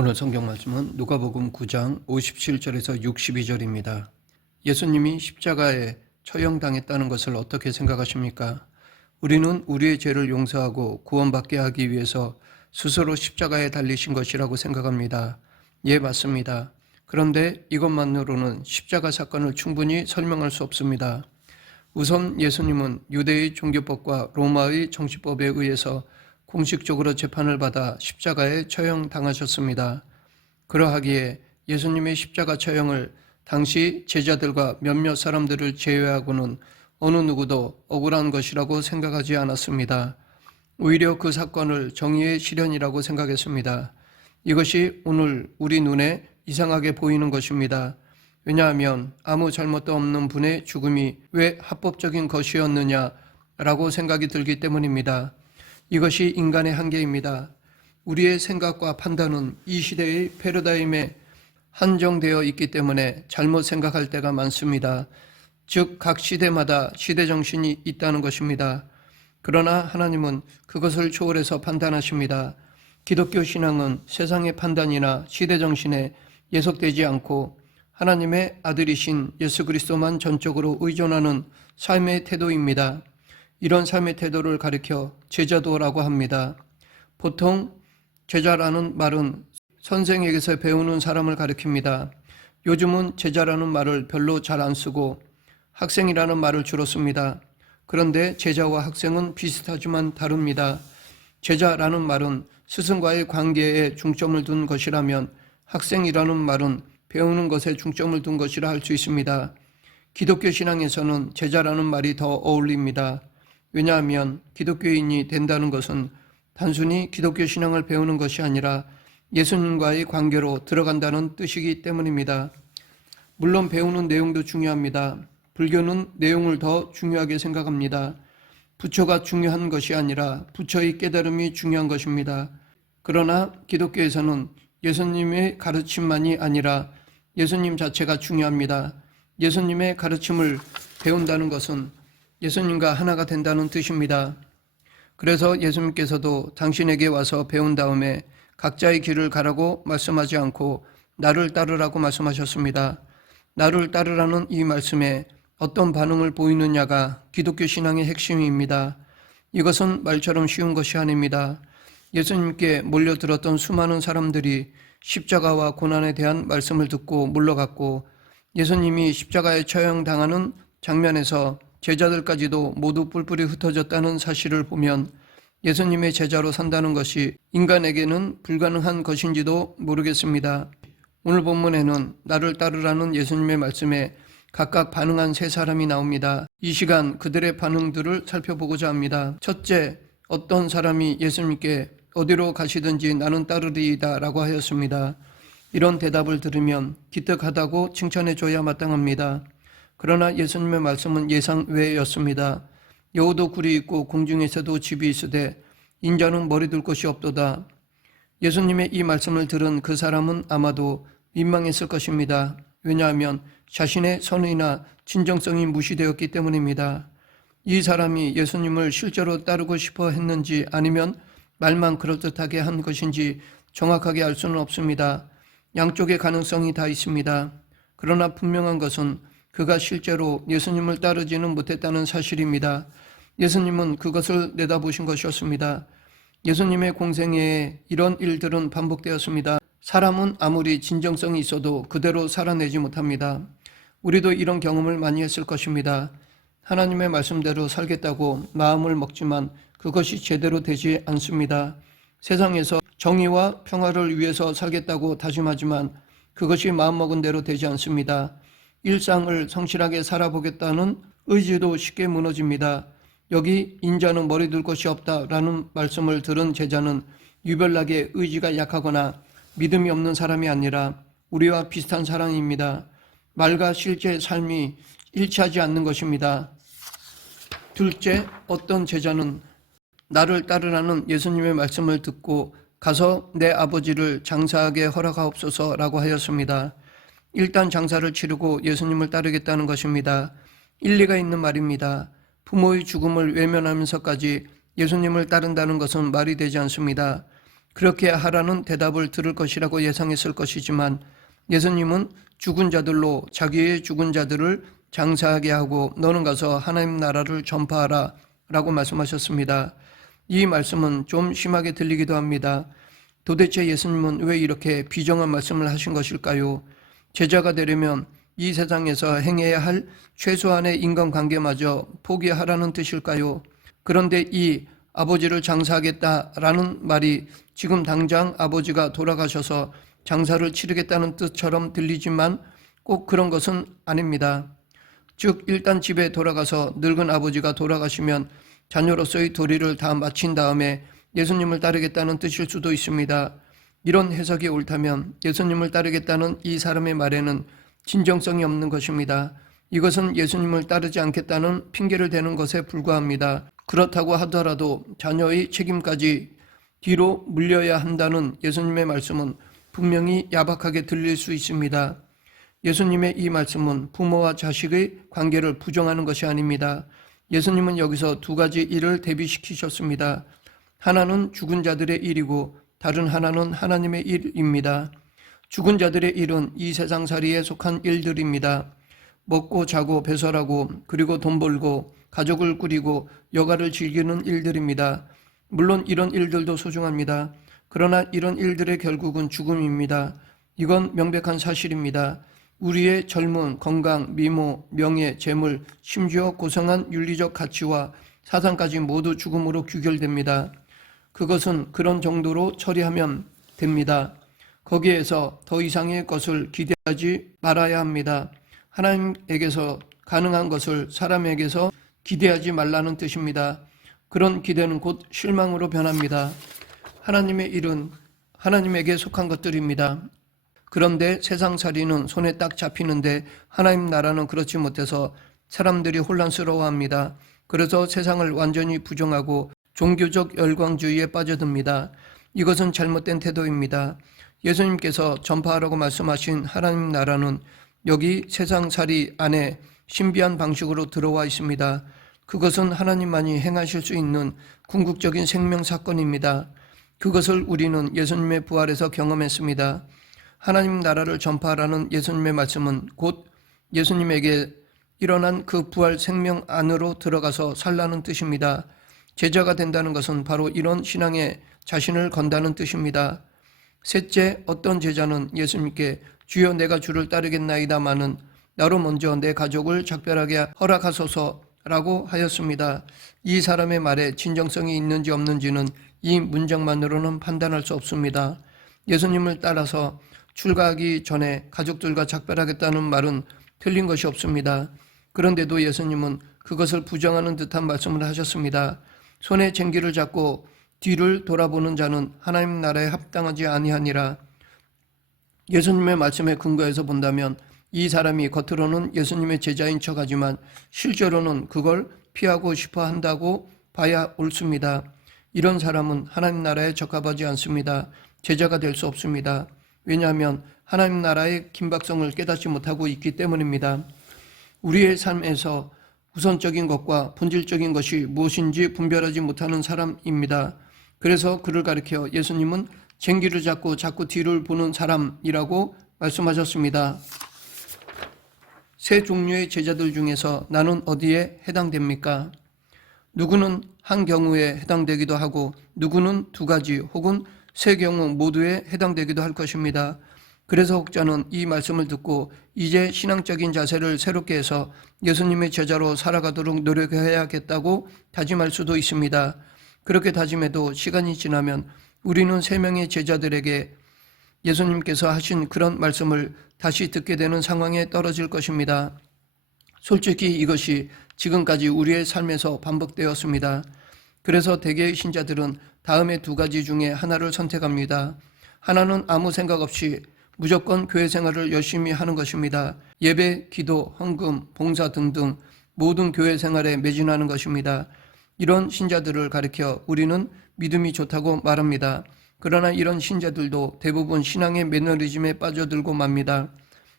오늘 성경 말씀은 누가복음 9장 57절에서 62절입니다. 예수님이 십자가에 처형당했다는 것을 어떻게 생각하십니까? 우리는 우리의 죄를 용서하고 구원받게 하기 위해서 스스로 십자가에 달리신 것이라고 생각합니다. 예, 맞습니다. 그런데 이것만으로는 십자가 사건을 충분히 설명할 수 없습니다. 우선 예수님은 유대의 종교법과 로마의 정치법에 의해서 공식적으로 재판을 받아 십자가에 처형당하셨습니다. 그러하기에 예수님의 십자가 처형을 당시 제자들과 몇몇 사람들을 제외하고는 어느 누구도 억울한 것이라고 생각하지 않았습니다. 오히려 그 사건을 정의의 실현이라고 생각했습니다. 이것이 오늘 우리 눈에 이상하게 보이는 것입니다. 왜냐하면 아무 잘못도 없는 분의 죽음이 왜 합법적인 것이었느냐라고 생각이 들기 때문입니다. 이것이 인간의 한계입니다. 우리의 생각과 판단은 이 시대의 패러다임에 한정되어 있기 때문에 잘못 생각할 때가 많습니다. 즉, 각 시대마다 시대정신이 있다는 것입니다. 그러나 하나님은 그것을 초월해서 판단하십니다. 기독교 신앙은 세상의 판단이나 시대정신에 예속되지 않고 하나님의 아들이신 예수 그리스도만 전적으로 의존하는 삶의 태도입니다. 이런 삶의 태도를 가리켜 제자도라고 합니다. 보통 제자라는 말은 선생에게서 배우는 사람을 가리킵니다. 요즘은 제자라는 말을 별로 잘 안 쓰고 학생이라는 말을 주로 씁니다. 그런데 제자와 학생은 비슷하지만 다릅니다. 제자라는 말은 스승과의 관계에 중점을 둔 것이라면 학생이라는 말은 배우는 것에 중점을 둔 것이라 할 수 있습니다. 기독교 신앙에서는 제자라는 말이 더 어울립니다. 왜냐하면 기독교인이 된다는 것은 단순히 기독교 신앙을 배우는 것이 아니라 예수님과의 관계로 들어간다는 뜻이기 때문입니다. 물론 배우는 내용도 중요합니다. 불교는 내용을 더 중요하게 생각합니다. 부처가 중요한 것이 아니라 부처의 깨달음이 중요한 것입니다. 그러나 기독교에서는 예수님의 가르침만이 아니라 예수님 자체가 중요합니다. 예수님의 가르침을 배운다는 것은 예수님과 하나가 된다는 뜻입니다. 그래서 예수님께서도 당신에게 와서 배운 다음에 각자의 길을 가라고 말씀하지 않고 나를 따르라고 말씀하셨습니다. 나를 따르라는 이 말씀에 어떤 반응을 보이느냐가 기독교 신앙의 핵심입니다. 이것은 말처럼 쉬운 것이 아닙니다. 예수님께 몰려들었던 수많은 사람들이 십자가와 고난에 대한 말씀을 듣고 물러갔고 예수님이 십자가에 처형당하는 장면에서 제자들까지도 모두 뿔뿔이 흩어졌다는 사실을 보면 예수님의 제자로 산다는 것이 인간에게는 불가능한 것인지도 모르겠습니다. 오늘 본문에는 나를 따르라는 예수님의 말씀에 각각 반응한 세 사람이 나옵니다. 이 시간 그들의 반응들을 살펴보고자 합니다. 첫째, 어떤 사람이 예수님께 어디로 가시든지 나는 따르리이다 라고 하였습니다. 이런 대답을 들으면 기특하다고 칭찬해 줘야 마땅합니다. 그러나 예수님의 말씀은 예상 외였습니다. 여우도 굴이 있고 공중에서도 집이 있으되 인자는 머리 둘 곳이 없도다. 예수님의 이 말씀을 들은 그 사람은 아마도 민망했을 것입니다. 왜냐하면 자신의 선의나 진정성이 무시되었기 때문입니다. 이 사람이 예수님을 실제로 따르고 싶어 했는지 아니면 말만 그럴듯하게 한 것인지 정확하게 알 수는 없습니다. 양쪽의 가능성이 다 있습니다. 그러나 분명한 것은 그가 실제로 예수님을 따르지는 못했다는 사실입니다. 예수님은 그것을 내다보신 것이었습니다. 예수님의 공생애에 이런 일들은 반복되었습니다. 사람은 아무리 진정성이 있어도 그대로 살아내지 못합니다. 우리도 이런 경험을 많이 했을 것입니다. 하나님의 말씀대로 살겠다고 마음을 먹지만 그것이 제대로 되지 않습니다. 세상에서 정의와 평화를 위해서 살겠다고 다짐하지만 그것이 마음먹은 대로 되지 않습니다. 일상을 성실하게 살아보겠다는 의지도 쉽게 무너집니다. 여기 인자는 머리 둘 곳이 없다라는 말씀을 들은 제자는 유별나게 의지가 약하거나 믿음이 없는 사람이 아니라 우리와 비슷한 사람입니다. 말과 실제 삶이 일치하지 않는 것입니다. 둘째, 어떤 제자는 나를 따르라는 예수님의 말씀을 듣고 가서 내 아버지를 장사하게 허락하옵소서라고 하였습니다. 일단 장사를 치르고 예수님을 따르겠다는 것입니다. 일리가 있는 말입니다. 부모의 죽음을 외면하면서까지 예수님을 따른다는 것은 말이 되지 않습니다. 그렇게 하라는 대답을 들을 것이라고 예상했을 것이지만 예수님은 죽은 자들로 자기의 죽은 자들을 장사하게 하고 너는 가서 하나님 나라를 전파하라 라고 말씀하셨습니다. 이 말씀은 좀 심하게 들리기도 합니다. 도대체 예수님은 왜 이렇게 비정한 말씀을 하신 것일까요? 제자가 되려면 이 세상에서 행해야 할 최소한의 인간관계마저 포기하라는 뜻일까요? 그런데 이 아버지를 장사하겠다라는 말이 지금 당장 아버지가 돌아가셔서 장사를 치르겠다는 뜻처럼 들리지만 꼭 그런 것은 아닙니다. 즉 일단 집에 돌아가서 늙은 아버지가 돌아가시면 자녀로서의 도리를 다 마친 다음에 예수님을 따르겠다는 뜻일 수도 있습니다. 이런 해석이 옳다면 예수님을 따르겠다는 이 사람의 말에는 진정성이 없는 것입니다. 이것은 예수님을 따르지 않겠다는 핑계를 대는 것에 불과합니다. 그렇다고 하더라도 자녀의 책임까지 뒤로 물려야 한다는 예수님의 말씀은 분명히 야박하게 들릴 수 있습니다. 예수님의 이 말씀은 부모와 자식의 관계를 부정하는 것이 아닙니다. 예수님은 여기서 두 가지 일을 대비시키셨습니다. 하나는 죽은 자들의 일이고 다른 하나는 하나님의 일입니다. 죽은 자들의 일은 이 세상살이에 속한 일들입니다. 먹고 자고 배설하고 그리고 돈 벌고 가족을 꾸리고 여가를 즐기는 일들입니다. 물론 이런 일들도 소중합니다. 그러나 이런 일들의 결국은 죽음입니다. 이건 명백한 사실입니다. 우리의 젊음, 건강, 미모, 명예, 재물, 심지어 고상한 윤리적 가치와 사상까지 모두 죽음으로 귀결됩니다. 그것은 그런 정도로 처리하면 됩니다. 거기에서 더 이상의 것을 기대하지 말아야 합니다. 하나님에게서 가능한 것을 사람에게서 기대하지 말라는 뜻입니다. 그런 기대는 곧 실망으로 변합니다. 하나님의 일은 하나님에게 속한 것들입니다. 그런데 세상살이는 손에 딱 잡히는데 하나님 나라는 그렇지 못해서 사람들이 혼란스러워합니다. 그래서 세상을 완전히 부정하고 종교적 열광주의에 빠져듭니다. 이것은 잘못된 태도입니다. 예수님께서 전파하라고 말씀하신 하나님 나라는 여기 세상살이 안에 신비한 방식으로 들어와 있습니다. 그것은 하나님만이 행하실 수 있는 궁극적인 생명 사건입니다. 그것을 우리는 예수님의 부활에서 경험했습니다. 하나님 나라를 전파하라는 예수님의 말씀은 곧 예수님에게 일어난 그 부활 생명 안으로 들어가서 살라는 뜻입니다. 제자가 된다는 것은 바로 이런 신앙에 자신을 건다는 뜻입니다. 셋째, 어떤 제자는 예수님께 주여 내가 주를 따르겠나이다마는 나로 먼저 내 가족을 작별하게 허락하소서라고 하였습니다. 이 사람의 말에 진정성이 있는지 없는지는 이 문장만으로는 판단할 수 없습니다. 예수님을 따라서 출가하기 전에 가족들과 작별하겠다는 말은 틀린 것이 없습니다. 그런데도 예수님은 그것을 부정하는 듯한 말씀을 하셨습니다. 손에 쟁기를 잡고 뒤를 돌아보는 자는 하나님 나라에 합당하지 아니하니라. 예수님의 말씀에 근거해서 본다면 이 사람이 겉으로는 예수님의 제자인 척하지만 실제로는 그걸 피하고 싶어 한다고 봐야 옳습니다. 이런 사람은 하나님 나라에 적합하지 않습니다. 제자가 될 수 없습니다. 왜냐하면 하나님 나라의 긴박성을 깨닫지 못하고 있기 때문입니다. 우리의 삶에서 우선적인 것과 본질적인 것이 무엇인지 분별하지 못하는 사람입니다. 그래서 그를 가리켜 예수님은 쟁기를 잡고 자꾸 뒤를 보는 사람이라고 말씀하셨습니다. 세 종류의 제자들 중에서 나는 어디에 해당됩니까? 누구는 한 경우에 해당되기도 하고 누구는 두 가지 혹은 세 경우 모두에 해당되기도 할 것입니다. 그래서 혹자는 이 말씀을 듣고 이제 신앙적인 자세를 새롭게 해서 예수님의 제자로 살아가도록 노력해야겠다고 다짐할 수도 있습니다. 그렇게 다짐해도 시간이 지나면 우리는 세 명의 제자들에게 예수님께서 하신 그런 말씀을 다시 듣게 되는 상황에 떨어질 것입니다. 솔직히 이것이 지금까지 우리의 삶에서 반복되었습니다. 그래서 대개의 신자들은 다음의 두 가지 중에 하나를 선택합니다. 하나는 아무 생각 없이 무조건 교회 생활을 열심히 하는 것입니다. 예배, 기도, 헌금, 봉사 등등 모든 교회 생활에 매진하는 것입니다. 이런 신자들을 가리켜 우리는 믿음이 좋다고 말합니다. 그러나 이런 신자들도 대부분 신앙의 매너리즘에 빠져들고 맙니다.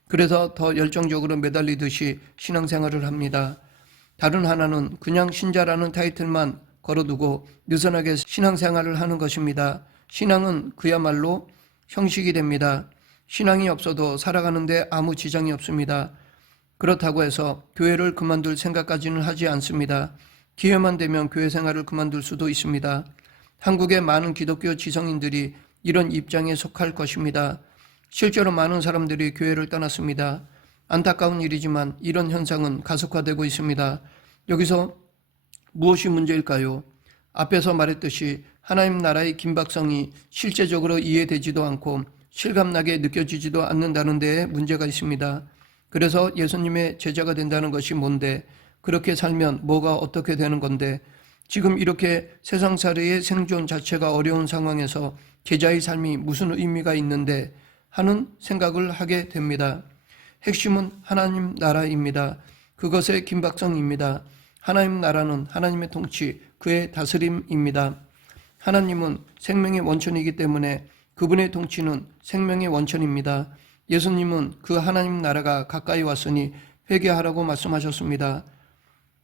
그래서 더 열정적으로 매달리듯이 신앙생활을 합니다. 다른 하나는 그냥 신자라는 타이틀만 걸어두고 느슨하게 신앙생활을 하는 것입니다. 신앙은 그야말로 형식이 됩니다. 신앙이 없어도 살아가는데 아무 지장이 없습니다. 그렇다고 해서 교회를 그만둘 생각까지는 하지 않습니다. 기회만 되면 교회 생활을 그만둘 수도 있습니다. 한국의 많은 기독교 지성인들이 이런 입장에 속할 것입니다. 실제로 많은 사람들이 교회를 떠났습니다. 안타까운 일이지만 이런 현상은 가속화되고 있습니다. 여기서 무엇이 문제일까요? 앞에서 말했듯이 하나님 나라의 긴박성이 실제적으로 이해되지도 않고 실감나게 느껴지지도 않는다는 데에 문제가 있습니다. 그래서 예수님의 제자가 된다는 것이 뭔데, 그렇게 살면 뭐가 어떻게 되는 건데, 지금 이렇게 세상살이의 생존 자체가 어려운 상황에서 제자의 삶이 무슨 의미가 있는데 하는 생각을 하게 됩니다. 핵심은 하나님 나라입니다. 그것의 긴박성입니다. 하나님 나라는 하나님의 통치, 그의 다스림입니다. 하나님은 생명의 원천이기 때문에 그분의 통치는 생명의 원천입니다. 예수님은 그 하나님 나라가 가까이 왔으니 회개하라고 말씀하셨습니다.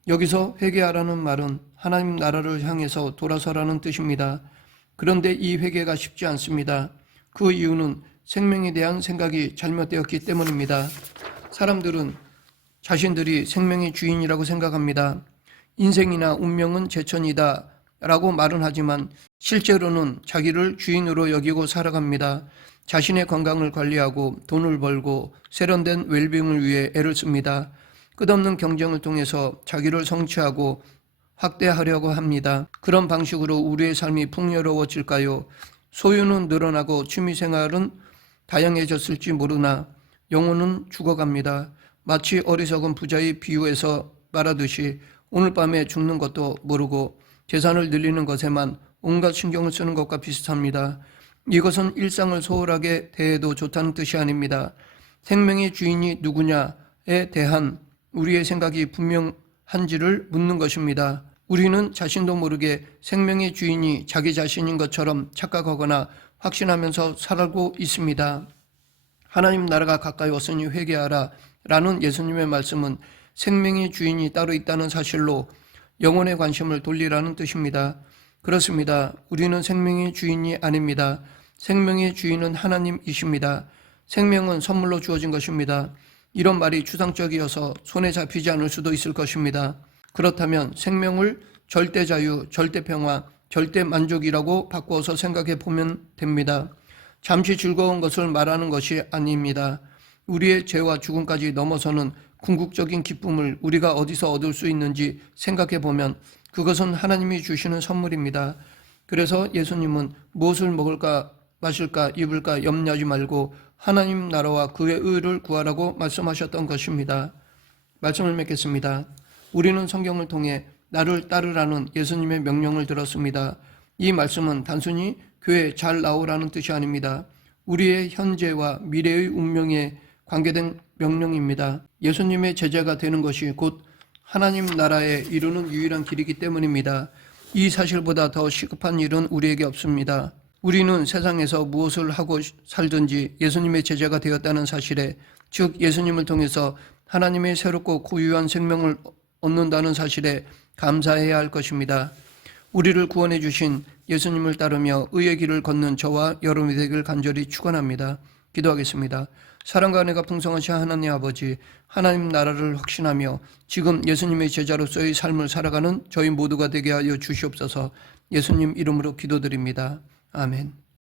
여기서 회개하라는 말은 하나님 나라를 향해서 돌아서라는 뜻입니다. 그런데 이 회개가 쉽지 않습니다. 그 이유는 생명에 대한 생각이 잘못되었기 때문입니다. 사람들은 자신들이 생명의 주인이라고 생각합니다. 인생이나 운명은 제천이다 라고 말은 하지만 실제로는 자기를 주인으로 여기고 살아갑니다. 자신의 건강을 관리하고 돈을 벌고 세련된 웰빙을 위해 애를 씁니다. 끝없는 경쟁을 통해서 자기를 성취하고 확대하려고 합니다. 그런 방식으로 우리의 삶이 풍요로워질까요? 소유는 늘어나고 취미생활은 다양해졌을지 모르나 영혼은 죽어갑니다. 마치 어리석은 부자의 비유에서 말하듯이 오늘 밤에 죽는 것도 모르고 재산을 늘리는 것에만 온갖 신경을 쓰는 것과 비슷합니다. 이것은 일상을 소홀하게 대해도 좋다는 뜻이 아닙니다. 생명의 주인이 누구냐에 대한 우리의 생각이 분명한지를 묻는 것입니다. 우리는 자신도 모르게 생명의 주인이 자기 자신인 것처럼 착각하거나 확신하면서 살고 있습니다. 하나님 나라가 가까이 왔으니 회개하라 라는 예수님의 말씀은 생명의 주인이 따로 있다는 사실로 영혼의 관심을 돌리라는 뜻입니다. 그렇습니다. 우리는 생명의 주인이 아닙니다. 생명의 주인은 하나님이십니다. 생명은 선물로 주어진 것입니다. 이런 말이 추상적이어서 손에 잡히지 않을 수도 있을 것입니다. 그렇다면 생명을 절대 자유, 절대 평화, 절대 만족이라고 바꾸어서 생각해 보면 됩니다. 잠시 즐거운 것을 말하는 것이 아닙니다. 우리의 죄와 죽음까지 넘어서는 궁극적인 기쁨을 우리가 어디서 얻을 수 있는지 생각해 보면 그것은 하나님이 주시는 선물입니다. 그래서 예수님은 무엇을 먹을까 마실까 입을까 염려하지 말고 하나님 나라와 그의 의를 구하라고 말씀하셨던 것입니다. 말씀을 맺겠습니다. 우리는 성경을 통해 나를 따르라는 예수님의 명령을 들었습니다. 이 말씀은 단순히 교회에 잘 나오라는 뜻이 아닙니다. 우리의 현재와 미래의 운명에 관계된 명령입니다. 예수님의 제자가 되는 것이 곧 하나님 나라에 이루는 유일한 길이기 때문입니다. 이 사실보다 더 시급한 일은 우리에게 없습니다. 우리는 세상에서 무엇을 하고 살든지 예수님의 제자가 되었다는 사실에, 즉 예수님을 통해서 하나님의 새롭고 고유한 생명을 얻는다는 사실에 감사해야 할 것입니다. 우리를 구원해 주신 예수님을 따르며 의의 길을 걷는 저와 여러분이 되길 간절히 축원합니다. 기도하겠습니다. 사랑과 은혜가 풍성하신 하나님 아버지, 하나님 나라를 확신하며 지금 예수님의 제자로서의 삶을 살아가는 저희 모두가 되게 하여 주시옵소서. 예수님 이름으로 기도드립니다. 아멘.